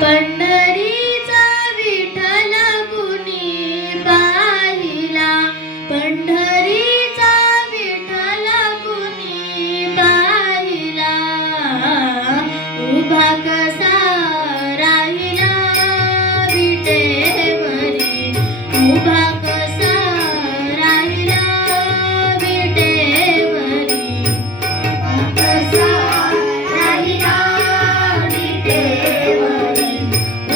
पंढरीचा विठ्ठल कुणी पाहिला, पंढरीचा विठ्ठल कुणी पाहिला, उभा कसा राहिला विटेवरी, उभा कसा राहिला विटेवरी, कसा राहिला विटेवरी,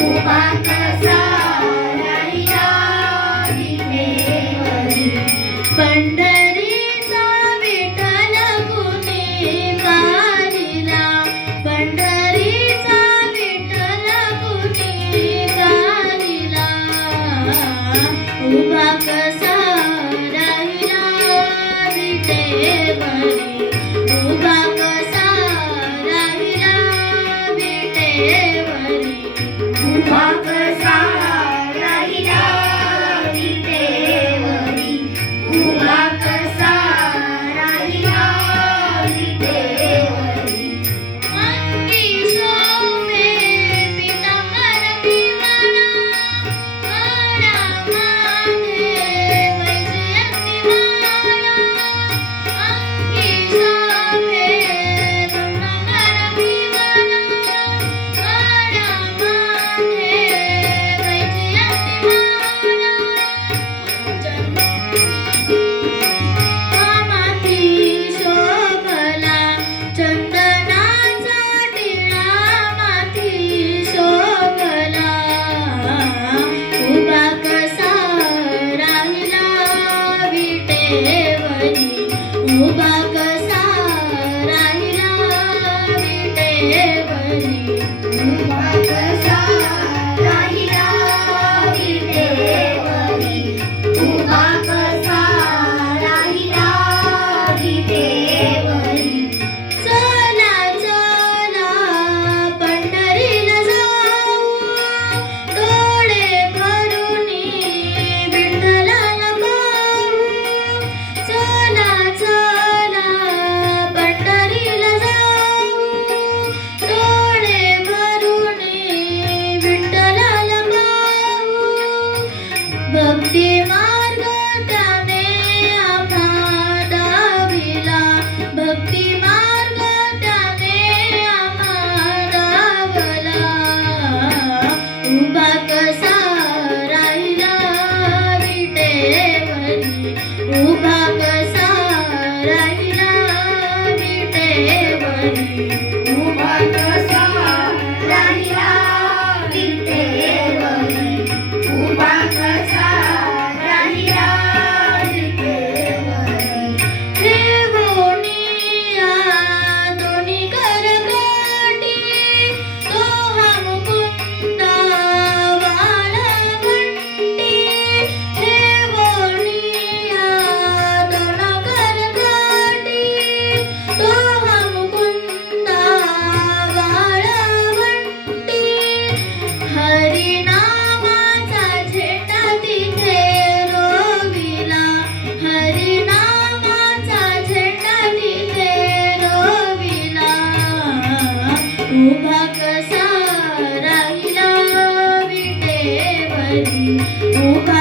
उभा कसा राहिला विटेवरी. पंढरीचा विठ्ठल कुणी पाहिला, पंढरीचा विठ्ठल कुणी पाहिला, उभा कसा राहिला विटेवरी, उभा कसा राहिला विटेवरी, उभा कसा राहिला विटेवरी, उभा कसा राहिला विटेवरी. अंगी शोभे पीतांबर विमाना, गळ्यामध्ये वैजयंती माला, अंगी शोभे पीतांबर विमाना, गळ्यामध्ये वैजयंती माला, माथी शोभला चंदनाचा टिळा, माथी शोभला, उभा कसा राहिला विटेवरी, उभा कसा राहिला विटेवरी, उभा कसा राहिला विटेवरी, उभा कसा राहिला विटेवरी. चला चला पंढरीला जाऊ, डोळे भरूनी विठ्ठलाला पाहू, चला चला पंढरीला जाऊ, डोळे भरूनी विठ्ठलाला पाहू. भक्ती मार्ग त्याने आम्हा दाविला, भक्ती मार्ग त्याने आम्हा दावला, उभा कसा राहिला विटेवरी, उभा कसा राहिला विटेवरी, उभा कसा राहिला विटेवरी, उभा कसा राहिला विटेवरी. ठेवोनिया दोन्ही करगोटी, तो हा मुकुंदा वाळवंटी, ठेवोनिया दोन करगोटी, तो हा मुकुंदा वाळवंटी. हरिनामाचा झेंडा तिथे रोविला, हरिनामाचा झेंडा तिथे रोविला, उभा कसा राहिला विटेवरी, उभा